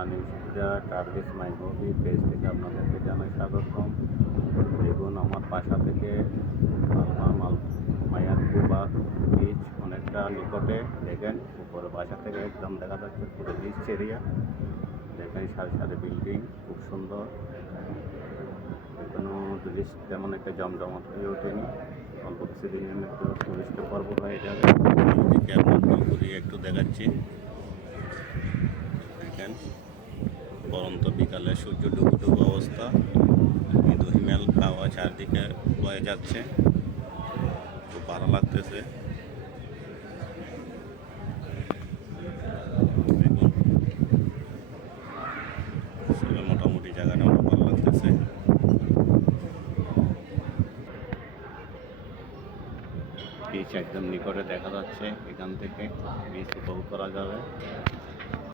প্রাণীরা টার্গেট মাই হবি পেজ থেকে আপনাদেরকে জানাই স্বাগতম। দেখুন আমার বাসা থেকে মায়ারকুবা বিচ অনেকটা নিকটে। দেখেন উপরে বাসা থেকে একদম দেখা যাচ্ছে পুরো বিচ এরিয়া। দেখেন সারি সারি বিল্ডিং, খুব সুন্দর। কোনো টুরিস্ট তেমন একটা জমজমাট হয়ে ওঠেনি, অল্প কিছুদিনের মধ্যে টুরিস্টের পর্ব হয়ে যাবে। এদিকে আপনাদের ঘুরিয়ে একটু দেখাচ্ছি। দেখেন পরন্ত বিকালে সূর্য ডুবু ডুবু অবস্থা, মৃদু হিমেল হাওয়া চারদিকে বয়ে যাচ্ছে, খুব ভালো লাগতেছে। দেখুন মোটামুটি জায়গাটা আমার ভালো লাগতেছে। বিচ একদম নিকটে দেখা যাচ্ছে, এখান থেকে বিচ উপভোগ করা যাবে।